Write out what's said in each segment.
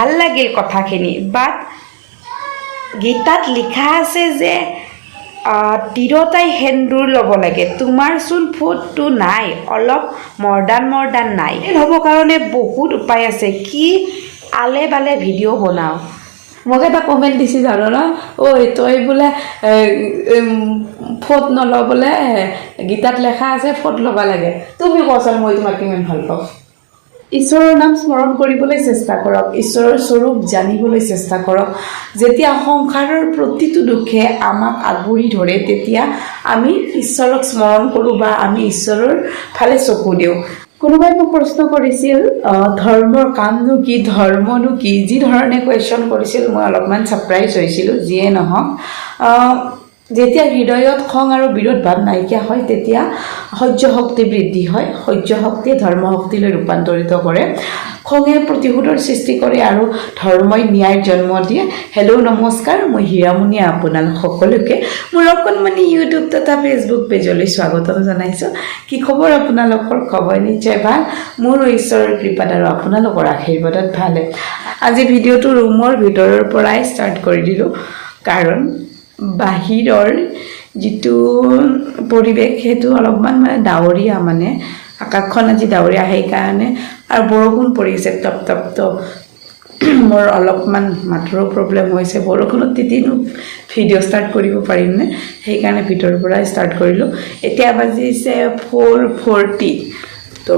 ভাল লাগিল কথাখিনি বাট গীতাত লিখা আছে যে তিৰোতাই সেন্দুৰ ল'ব লাগে তোমাৰ চোন ফুটটো নাই অলপ মডাৰ্ণ নাই হ'ব কাৰণে বহুত উপায় আছে কি আলে বালে ভিডিঅ' বনাও মোক এটা কমেণ্ট দিছি জানো ন ঐ তই বোলে ফট নল'বলৈ গীতাত লেখা আছে ফট ল'ব লাগে তুমি কোৱাচোন মই তোমাক কিমান ভাল পাওঁ ঈশ্বৰৰ নাম স্মৰণ কৰিবলৈ চেষ্টা কৰক ঈশ্বৰৰ স্বৰূপ জানিবলৈ চেষ্টা কৰক যেতিয়া সংসাৰৰ প্ৰতিটো দুখে আমাক আগুৰি ধৰে তেতিয়া আমি ঈশ্বৰক স্মৰণ কৰোঁ বা আমি ঈশ্বৰৰ ফালে চকু দিওঁ কোনোবাই মোক প্ৰশ্ন কৰিছিল ধৰ্মৰ কামনো কি ধৰ্মনো কি যি ধৰণে কুৱেশ্যন কৰিছিল মই অলপমান ছাৰপ্ৰাইজ হৈছিলোঁ যিয়ে নহওক যেতিয়া হৃদয়ত খং আৰু বিৰোধ ভাৱ নাইকিয়া হয় তেতিয়া সহ্য শক্তি বৃদ্ধি হয় সহ্য শক্তিয়ে ধৰ্ম শক্তিলৈ ৰূপান্তৰিত কৰে খঙে প্ৰতিশোধৰ সৃষ্টি কৰে আৰু ধৰ্মই ন্যায়ৰ জন্ম দিয়ে হেল্ল' নমস্কাৰ মই হীৰামণিয়ে আপোনালোক সকলোকে মোৰ অকণমানি ইউটিউব তথা ফেচবুক পেজলৈ স্বাগতম জনাইছোঁ কি খবৰ আপোনালোকৰ খবৰ নিশ্চয় ভাল মোৰ ঈশ্বৰৰ কৃপাত আৰু আপোনালোকৰ আশীৰ্বাদত ভালে আজি ভিডিঅ'টো ৰুমৰ ভিতৰৰ পৰাই ষ্টাৰ্ট কৰি দিলোঁ কাৰণ বাহিৰৰ যিটো পৰিৱেশ সেইটো অলপমান মানে ডাৱৰীয়া মানে আকাশখন আজি ডাৱৰীয়া সেইকাৰণে আৰু বৰষুণ পৰিছে টপ টপ টপ মোৰ অলপমান মাতৰো প্ৰব্লেম হৈছে বৰষুণত তিতিনো ভিডিঅ' ষ্টাৰ্ট কৰিব পাৰিমনে সেইকাৰণে ভিতৰৰ পৰাই ষ্টাৰ্ট কৰিলোঁ এতিয়া বাজিছে 4:40 তো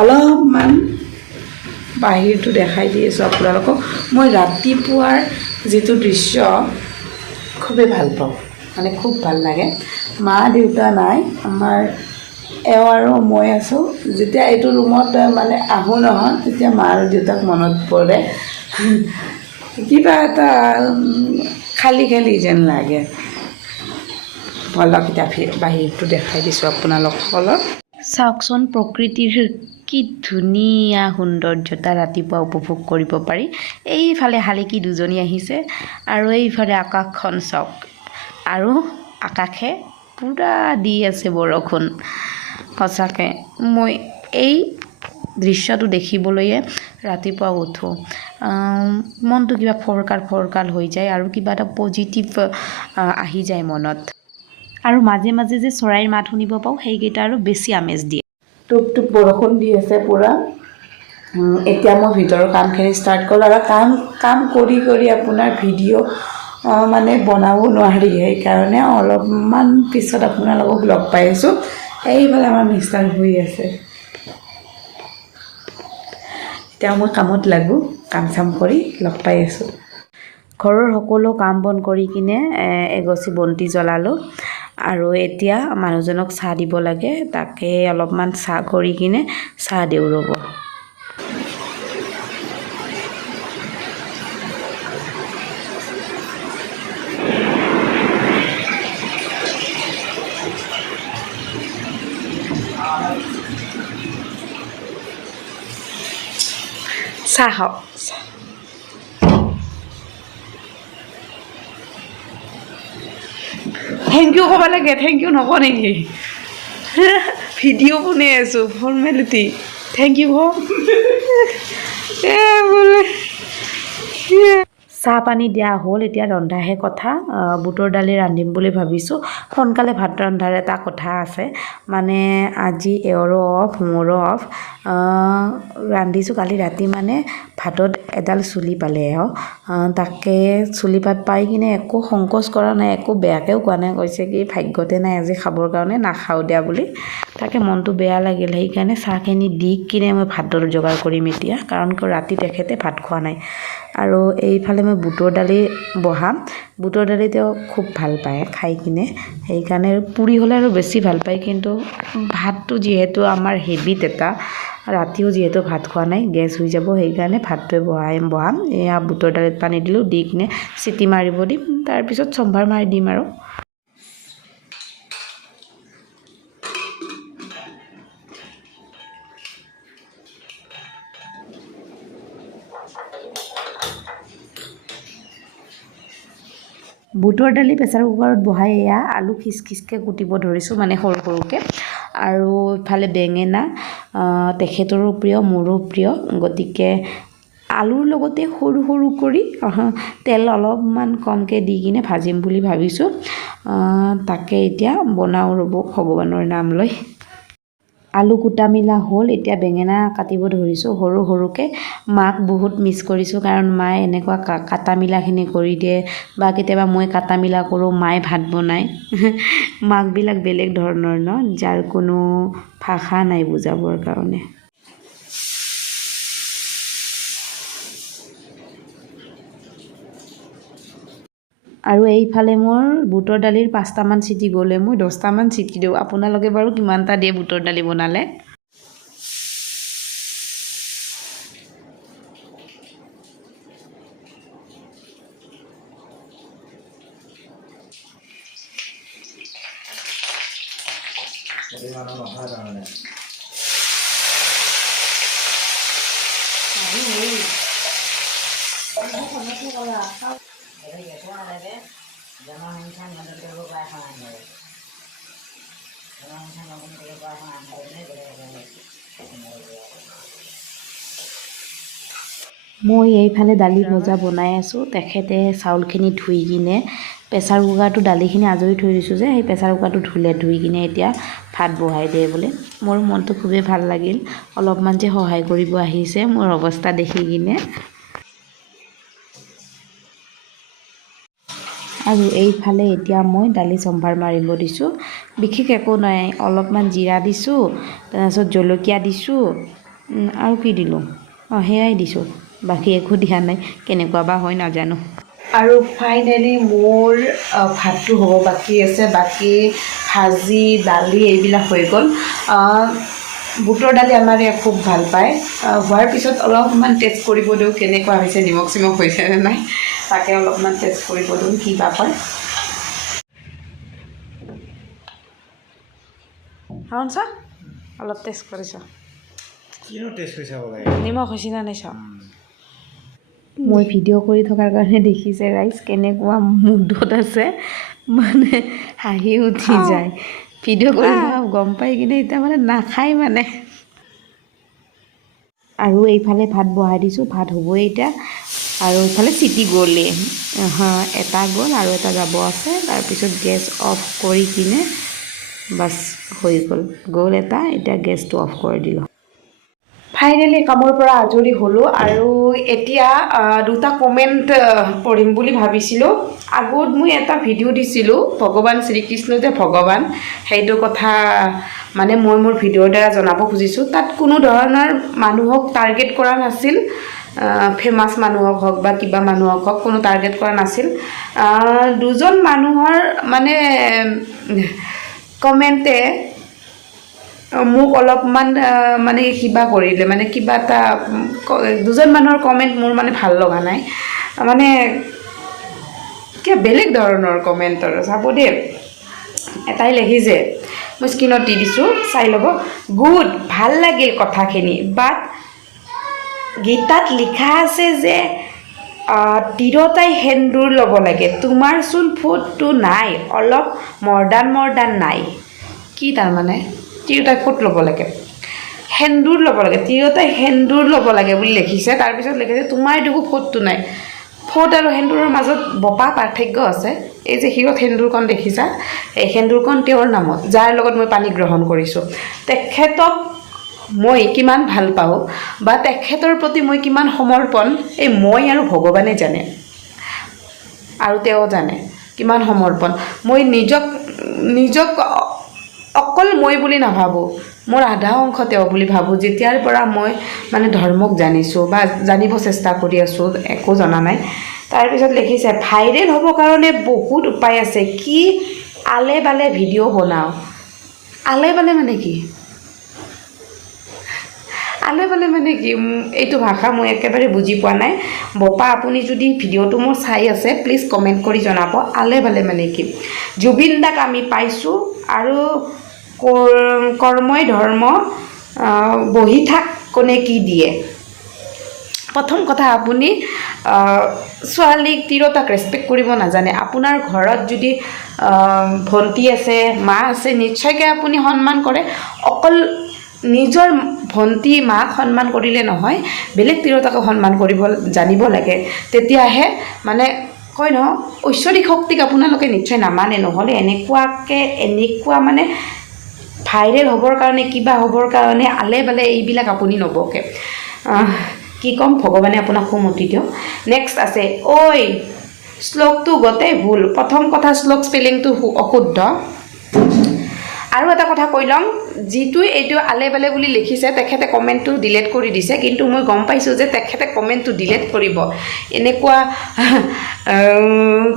অলপমান বাহিৰটো দেখাই দি আছোঁ আপোনালোকক মই ৰাতিপুৱাৰ যিটো দৃশ্য খুবেই ভাল পাওঁ মানে খুব ভাল লাগে মা দেউতা নাই আমাৰ এওঁ আৰু মই আছোঁ যেতিয়া এইটো ৰুমত মানে আহোঁ নহয় তেতিয়া মা আৰু দেউতাক মনত পৰে কিবা এটা খালী খালী যেন লাগে অলপ এতিয়া বাহিৰটো দেখাই দিছোঁ আপোনালোকসকলক চাওকচোন প্ৰকৃতিৰ কি ধুনীয়া সৌন্দৰ্যতা ৰাতিপুৱা উপভোগ কৰিব পাৰি এইফালে শালিকী দুজনী আহিছে আৰু এইফালে আকাশখন চাওক আৰু আকাশে পূৰা দি আছে বৰষুণ সঁচাকৈ মই এই দৃশ্যটো দেখিবলৈয়ে ৰাতিপুৱা উঠোঁ মনটো কিবা ফৰকাল হৈ যায় আৰু কিবা এটা পজিটিভ আহি যায় মনত আৰু মাজে মাজে যে চৰাইৰ মাত শুনিব পাওঁ সেইকেইটা আৰু বেছি আমেজ দিয়ে টুপ টুপ বৰষুণ দি আছে পূৰা এতিয়া মই ভিতৰৰ কামখিনি ষ্টাৰ্ট কৰোঁ আৰু কাম কৰি আপোনাৰ ভিডিঅ' মানে বনাব নোৱাৰি সেইকাৰণে অলপমান পিছত আপোনালোকক লগ পাই আছোঁ এইফালে আমাৰ মিষ্টাৰ শুই আছে এতিয়া মই কামত লাগোঁ কাম চাম কৰি লগ পাই আছোঁ ঘৰৰ সকলো কাম বন কৰি কিনে এগছি বন্তি জ্বলালোঁ আৰু এতিয়া মানুহজনক চাহ দিব লাগে তাকে অলপমান চাহ কৰি কিনে চাহ দিওঁ ৰ'ব চাহ খাওক থেংক ইউ ক'ব লাগে থেংক ইউ নকওঁ নেকি ভিডিঅ' বনাই আছোঁ ফৰ্মেলিটি থেংক ইউ বোলে চাহ পানী দিয়া হ'ল এতিয়া ৰন্ধাহে কথা বুটৰ দালি ৰান্ধিম বুলি ভাবিছোঁ সোনকালে ভাত ৰন্ধাৰ এটা কথা আছে মানে আজি এওঁৰো অফ মোৰো অফ ৰান্ধিছোঁ কালি ৰাতি মানে ভাতত এডাল চুলি পালে তাকে চুলি পাত পাই কিনে একো সংকোচ কৰা নাই একো বেয়াকৈও কোৱা নাই কৈছে কি ভাগ্যতে নাই আজি খাবৰ কাৰণে নাখাওঁ দিয়া বুলি তাকে মনটো বেয়া লাগিল সেইকাৰণে চাহখিনি দি কিনে মই ভাতৰ যোগাৰ কৰিম এতিয়া কাৰণ ৰাতি তেখেতে ভাত খোৱা নাই আৰু এইফালে মই বুটৰ দালি বহাম বুটৰ দালি তেওঁ খুব ভাল পায় খাই কিনে সেইকাৰণে পুৰি হ'লে আৰু বেছি ভাল পায় কিন্তু ভাতটো যিহেতু আমাৰ হেবিট এটা ৰাতিও যিহেতু ভাত খোৱা নাই গেছ হৈ যাব সেইকাৰণে ভাতটোৱে বহাম এয়া বুটৰ দালিত পানী দিলোঁ দি কিনে চিটি মাৰিব দিম তাৰপিছত চম্ভাৰ মাৰি দিম আৰু বুটৰ দালি প্ৰেছাৰ কুকাৰত বহাই এয়া আলু খিচখিচকৈ কুটিব ধৰিছোঁ মানে সৰু সৰুকৈ আৰু ইফালে বেঙেনা তেখেতৰো প্ৰিয় মোৰো প্ৰিয় গতিকে আলুৰ লগতে সৰু সৰু কৰি তেল অলপমান কমকৈ দি কিনে ভাজিম বুলি ভাবিছোঁ। তাকে এতিয়া বনাওঁ ৰ'ব ভগৱানৰ নাম লৈ। আলু কুটা মিলা হ'ল, এতিয়া বেঙেনা কাটিব ধৰিছোঁ সৰু সৰুকৈ। মাক বহুত মিছ কৰিছোঁ, কাৰণ মায়ে এনেকুৱা কাটা মিলাখিনি কৰি দিয়ে, বা কেতিয়াবা মই কাটা মিলা কৰোঁ, মায়ে ভাত বনায়। মাকবিলাক বেলেগ ধৰণৰ ন, যাৰ কোনো ভাষা নাই বুজাবৰ কাৰণে। আৰু এইফালে মোৰ বুটৰ দালিৰ 5টামান চিটি গ'লে, মই 10টামান চিটি দিওঁ। আপোনালোকে বাৰু কিমানটা দিয়ে বুটৰ দালি বনালে? মই এইফালে দালি ভজা বনাই আছোঁ। তেখেতে চাউলখিনি ধুই কিনে প্ৰেছাৰ কুকাৰটো দালিখিনি আজৰি থৈ দিছোঁ যে, সেই প্ৰেছাৰ কুকাৰটো ধুই কিনে এতিয়া ভাত বহাই দিয়ে বোলে। মোৰ মনটো খুবেই ভাল লাগিল, অলপমান যে সহায় কৰিব আহিছে মোৰ অৱস্থা দেখি কিনে। আৰু এইফালে এতিয়া মই দালি চম্ভাৰ মাৰিব দিছোঁ। বিশেষ একো নাই, অলপমান জিৰা দিছোঁ, তাৰপিছত জলকীয়া দিছোঁ, আৰু কি দিলোঁ, সেয়াই দিছোঁ, বাকী একো দিয়া নাই। কেনেকুৱা বা হয় নাজানো। আৰু ফাইনেলি মোৰ ভাতটো হ'ব বাকী আছে। বাকী ভাজি দালি এইবিলাক হৈ গ'ল। বুটৰ দালি আমাৰ ইয়াত খুব ভাল পায়। হোৱাৰ পিছত অলপমান টেষ্ট কৰিব দিওঁ কেনেকুৱা হৈছে, নিমখ চিমখ হৈছে নে নাই, তাকে অলপমান টেষ্ট কৰিব দিওঁ কি বা হয়। কাৰণ চা অলপ টেষ্ট কৰিছ, নিমখ হৈছে না নাই চা। মই ভিডিঅ' কৰি থকাৰ কাৰণে দেখিছে ৰাইজ কেনেকুৱা মুডত আছে, মানে হাঁহি উঠি যায়। ভিডিঅ' কৰি গম পাই কিনে এতিয়া মানে নাখায় মানে। আৰু এইফালে ভাত বহাই দিছোঁ, ভাত হ'বই এতিয়া। আৰু এইফালে চিটি গ'লেই, এটা গ'ল আৰু এটা যাব আছে। তাৰপিছত গেছ অফ কৰি কিনে বাছ হৈ গ'ল এটা। এতিয়া গেছটো অফ কৰি দিলোঁ। ফাইনেলি কামৰ পৰা আজৰি হ'লোঁ। আৰু এতিয়া 2টা কমেণ্ট পঢ়িম বুলি ভাবিছিলোঁ। আগত মই এটা ভিডিঅ' দিছিলোঁ, ভগৱান শ্ৰীকৃষ্ণ যে ভগৱান, সেইটো কথা মানে মই মোৰ ভিডিঅ'ৰ দ্বাৰা জনাব খুজিছোঁ। তাত কোনো ধৰণৰ মানুহক টাৰ্গেট কৰা নাছিল, ফেমাছ মানুহক হওক বা কিবা মানুহক হওক, কোনো টাৰ্গেট কৰা নাছিল। 2জন মানুহৰ মানে কমেণ্টে মোক অলপমান মানে কিবা কৰিলে, মানে কিবা এটা 2জন মানুহৰ কমেণ্ট মোৰ মানে ভাল লগা নাই, মানে কিবা বেলেগ ধৰণৰ কমেণ্ট আৰু। চাব দেই, এটাই লিখিছে, মই স্ক্ৰীণত দি দিছোঁ, চাই ল'ব। গুড, ভাল লাগিল কথাখিনি, বাট গীতাত লিখা আছে যে তিৰোতাই সেন্দুৰ ল'ব লাগে, তোমাৰচোন ফুটটো নাই, অলপ মডাৰ্ণ নাই। কি তাৰমানে তিৰোতাই ফুট ল'ব লাগে, সেন্দুৰ ল'ব লাগে, তিৰোতাই সেন্দুৰ ল'ব লাগে বুলি লিখিছে। তাৰপিছত লিখিছে তোমাৰ দেখোন ফুটটো নাই। ফুট আৰু সেন্দুৰৰ মাজত বপা পাৰ্থক্য আছে। এই যে শিৰত সেন্দুৰকণ দেখিছা, এই সেন্দুৰকণ তেওঁৰ নামত, যাৰ লগত মই পানী গ্ৰহণ কৰিছোঁ। তেখেতক মই কিমান ভাল পাওঁ বা তেখেতৰ প্ৰতি মই কিমান সমৰ্পণ, এই মই আৰু ভগৱানে জানে, আৰু তেওঁ জানে কিমান সমৰ্পণ। মই নিজক অকল মই বুলি নাভাবোঁ, মোৰ আধা অংশ তেওঁ বুলি ভাবোঁ। যেতিয়াৰ পৰা মই মানে ধৰ্মক জানিছোঁ বা জানিব চেষ্টা কৰি আছোঁ, একো জনা নাই। তাৰপিছত লিখিছে ভাইৰেল হ'ব কাৰণে বহুত উপায় আছে, কি আলে বালে ভিডিঅ' বনাওঁ। আলে বালে মানে কি? আলে বালে মানে কি? এইটো ভাষা মই একেবাৰে বুজি পোৱা নাই। বপা, আপুনি যদি ভিডিঅ'টো মোৰ চাই আছে, প্লিজ কমেণ্ট কৰি জনাব আলে বালে মানে কি। জুবিন দাক আমি পাইছোঁ, আৰু কৰ্মই ধৰ্ম, বহি থাক কোনে কি দিয়ে। প্ৰথম কথা, আপুনি ছোৱালীক তিৰোতাক ৰেচপেক্ট কৰিব নাজানে। আপোনাৰ ঘৰত যদি ভণ্টি আছে, মা আছে, নিশ্চয়কৈ আপুনি সন্মান কৰে। অকল নিজৰ ভণ্টি মাক সন্মান কৰিলে নহয়, বেলেগ তিৰোতাকো সন্মান কৰিব জানিব লাগে। তেতিয়াহে মানে কয় নহয়, ঐশ্বৰিক শক্তিক আপোনালোকে নিশ্চয় নামানে, নহ'লে এনেকুৱা মানে ভাইৰেল হ'বৰ কাৰণে, কিবা হ'বৰ কাৰণে আলে বালে এইবিলাক আপুনি নবকে। কি ক'ম, ভগৱানে আপোনাক সুমতি দিয়ক। নেক্সট আছে, ঐ শ্লোকটো গোটেই ভুল। প্ৰথম কথা, শ্লোক স্পেলিংটো অশুদ্ধ। আৰু এটা কথা কৈ ল'ম, যিটো এইটো আলে বালে বুলি লিখিছে তেখেতে কমেণ্টটো ডিলেট কৰি দিছে, কিন্তু মই গম পাইছোঁ যে তেখেতে কমেণ্টটো ডিলেট কৰিব। এনেকুৱা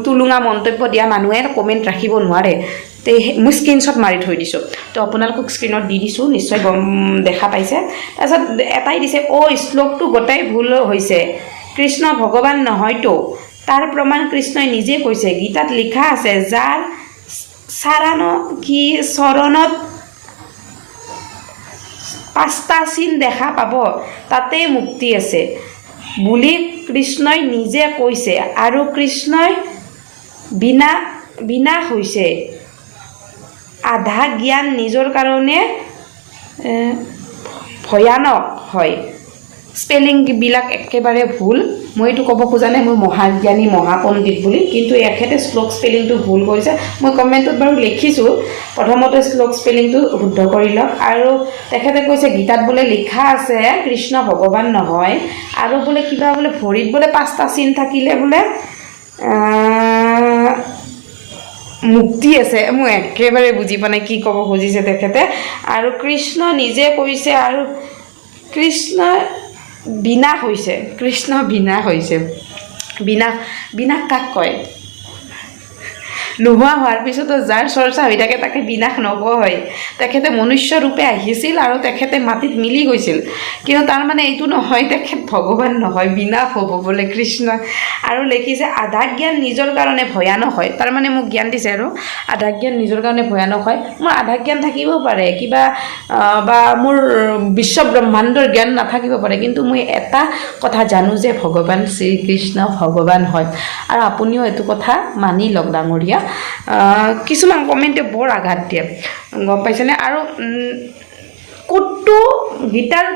তুলুঙা মন্তব্য দিয়া মানুহে কমেণ্ট ৰাখিব নোৱাৰে। তে মই স্ক্ৰীনশ্বট মাৰি থৈ দিছোঁ, তো আপোনালোকক স্ক্ৰীণত দি দিছোঁ, নিশ্চয় দেখা পাইছে। তাৰপিছত এটাই দিছে, শ্লোকটো গোটাই ভুল হৈছে, কৃষ্ণ ভগৱান নহয়তো। তাৰ প্ৰমাণ কৃষ্ণই নিজে কৈছে, গীতাত লিখা আছে, যাৰ চৰণত 5টা চিন দেখা পাব তাতেই মুক্তি আছে বুলি কৃষ্ণই নিজে কৈছে। আৰু কৃষ্ণই বিনাশ হৈছে। আধা জ্ঞান নিজৰ কাৰণে ভয়ানক হয়। স্পেলিংবিলাক একেবাৰে ভুল। মই এইটো ক'ব খোজা নাই মই মহাজ্ঞানী মহাপণ্ডিত বুলি, কিন্তু এখেতে শ্লোক স্পেলিংটো ভুল কৰিছে। মই কমেণ্টত বাৰু লিখিছোঁ, প্ৰথমতে শ্লোক স্পেলিংটো শুদ্ধ কৰি লওক। আৰু তেখেতে কৈছে গীতাত বোলে লিখা আছে কৃষ্ণ ভগৱান নহয়, আৰু বোলে কিবা বোলে ভৰিত বোলে 5টা চিন থাকিলে বোলে মুক্তি আছে। মই একেবাৰে বুজি পোৱা নাই কি ক'ব খুজিছে তেখেতে। আৰু কৃষ্ণ নিজে কৈছে, আৰু কৃষ্ণ বিনাশ হৈছে। কৃষ্ণ বিনাশ হৈছে। বিনাশ কাক কয়? নোহোৱা হোৱাৰ পিছতো যাৰ চৰ্চা হৈ থাকে তাকে বিনাশ নকয়। তেখেতে মনুষ্য ৰূপে আহিছিল আৰু তেখেতে মাটিত মিলি গৈছিল, কিন্তু তাৰ মানে এইটো নহয় তেখেত ভগৱান নহয়, বিনাশ হ'ব বোলে কৃষ্ণ। আৰু লিখিছে আধা জ্ঞান নিজৰ কাৰণে ভয়ানক হয়। তাৰমানে মোক জ্ঞান দিছে আৰু আধা জ্ঞান নিজৰ কাৰণে ভয়ানক হয়। মোৰ আধা জ্ঞান থাকিবও পাৰে, কিবা বা মোৰ বিশ্ব ব্ৰহ্মাণ্ডৰ জ্ঞান নাথাকিব পাৰে, কিন্তু মই এটা কথা জানো যে ভগৱান শ্ৰীকৃষ্ণ ভগৱান হয়। আৰু আপুনিও এইটো কথা মানি লওক ডাঙৰীয়া। কিছুমান কমেণ্টে বৰ আঘাত দিয়ে, গম পাইছেনে? আৰু ক'তো গীতাৰ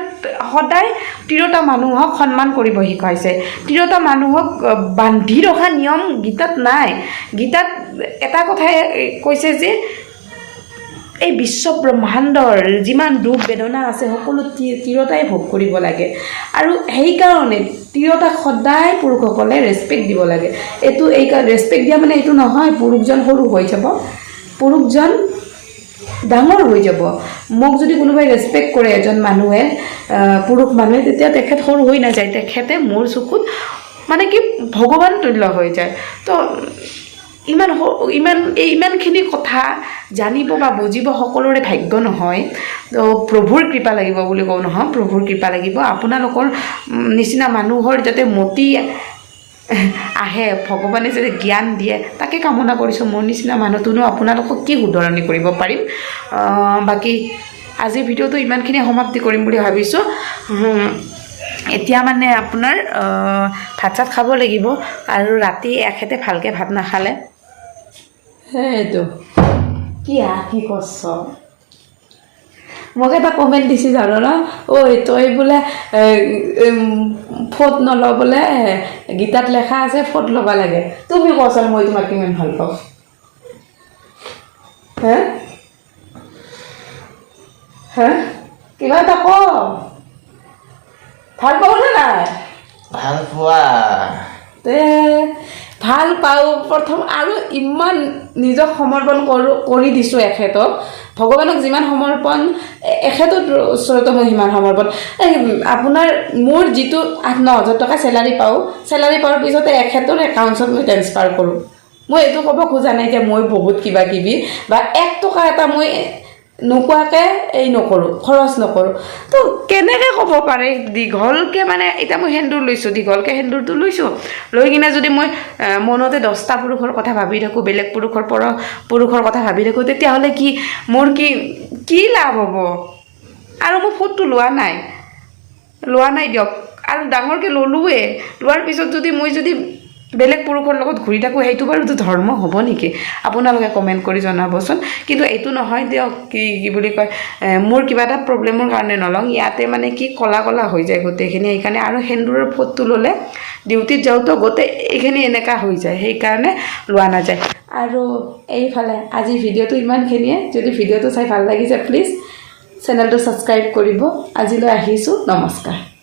সদায় তিৰোতা মানুহক সন্মান কৰিব শিকাইছে। তিৰোতা মানুহক বান্ধি ৰখা নিয়ম গীতাত নাই। গীতাত এটা কথাই কৈছে যে এই বিশ্ব ব্ৰহ্মাণ্ডৰ যিমান দুখ বেদনা আছে সকলো তিৰোতাই ভোগ কৰিব লাগে। আৰু সেইকাৰণে তিৰোতাক সদায় পুৰুষসকলে ৰেচপেক্ট দিব লাগে। এই ৰেচপেক্ট দিয়া মানে এইটো নহয় পুৰুষজন সৰু হৈ যাব, পুৰুষজন ডাঙৰ হৈ যাব। মোক যদি কোনোবাই ৰেচপেক্ট কৰে এজন মানুহে, পুৰুষ মানুহে, তেতিয়া তেখেত সৰু হৈ নাযায়, তেখেতে মোৰ চকুত মানে কি ভগৱান তুল্য হৈ যায়। তো ইমানখিনি কথা জানিব বা বুজিব সকলোৰে ভাগ্য নহয়। তো প্ৰভুৰ কৃপা লাগিব বুলি কওঁ নহয়, প্ৰভুৰ কৃপা লাগিব। আপোনালোকৰ নিচিনা মানুহৰ যাতে মতি আহে, ভগৱানে যাতে জ্ঞান দিয়ে, তাকে কামনা কৰিছোঁ। মোৰ নিচিনা মানুহটোনো আপোনালোকক কি শুধৰণি কৰিব পাৰিম। বাকী আজিৰ ভিডিঅ'টো ইমানখিনি সমাপ্তি কৰিম বুলি ভাবিছোঁ। এতিয়া মানে আপোনাৰ ভাত চাত খাব লাগিব, আৰু ৰাতি এখেতে ভালকৈ ভাত নাখালে। সেইটো কি কৰছ? মোক এটা কমেণ্ট দিছে জানো ন, তই বোলে ফট নল বোলে, গীতাত লেখা আছে ফট ল'ব লাগে। তুমি কোৱাচোন মই তোমাক কিমান ভাল পাওঁ? কিবা এটা ক, ভাল পাওঁ নে নাই? ভাল পোৱা ভাল পাওঁ প্ৰথম, আৰু ইমান নিজক সমৰ্পণ কৰি দিছোঁ এখেতক। ভগৱানক যিমান সমৰ্পণ, এখেতৰ ওচৰতো মই সিমান সমৰ্পণ। আপোনাৰ মোৰ যিটো 8-9 হাজাৰ টকা চেলাৰী পাওঁ, চেলাৰী পোৱাৰ পিছতে এখেতৰ একাউণ্টছত মই ট্ৰেন্সফাৰ কৰোঁ। মই এইটো ক'ব খোজা নাই যে মই বহুত কিবা কিবি, বা 1 টকা এটা মই নোকোৱাকৈ নকৰোঁ, খৰচ নকৰোঁ। তো কেনেকৈ ক'ব পাৰে দীঘলকৈ, মানে এতিয়া মই সেন্দুৰ লৈছোঁ, দীঘলকৈ সেন্দুৰটো লৈছোঁ, লৈ কিনে যদি মই মনতে 10টা পুৰুষৰ কথা ভাবি থাকোঁ, বেলেগ পুৰুষৰ কথা ভাবি থাকোঁ, তেতিয়াহ'লে মোৰ কি লাভ হ'ব? আৰু মই ফটো লোৱা নাই দিয়ক, আৰু ডাঙৰকৈ ল'লোৱে। লোৱাৰ পিছত যদি মই বেলেগ পুৰুষৰ লগত ঘূৰি থাকোঁ সেইটো বাৰুতো ধৰ্ম হ'ব নেকি আপোনালোকে কমেণ্ট কৰি জনাবচোন কিন্তু এইটো নহয় দিয়ক কি বুলি কয় মোৰ কিবা এটা প্ৰব্লেমৰ কাৰণে নলওঁ ইয়াতে মানে কি কলা কলা হৈ যায় গোটেইখিনি সেইকাৰণে আৰু সেন্দুৰৰ ফটো ল'লে ডিউটিত যাওঁতে গোটেই এইখিনি এনেকা হৈ যায় সেইকাৰণে লোৱা নাযায় আৰু এইফালে আজি ভিডিঅ'টো ইমানখিনিয়ে যদি ভিডিঅ'টো চাই ভাল লাগিছে প্লিজ চেনেলটো ছাবস্ক্ৰাইব কৰিব আজিলৈ আহিছোঁ নমস্কাৰ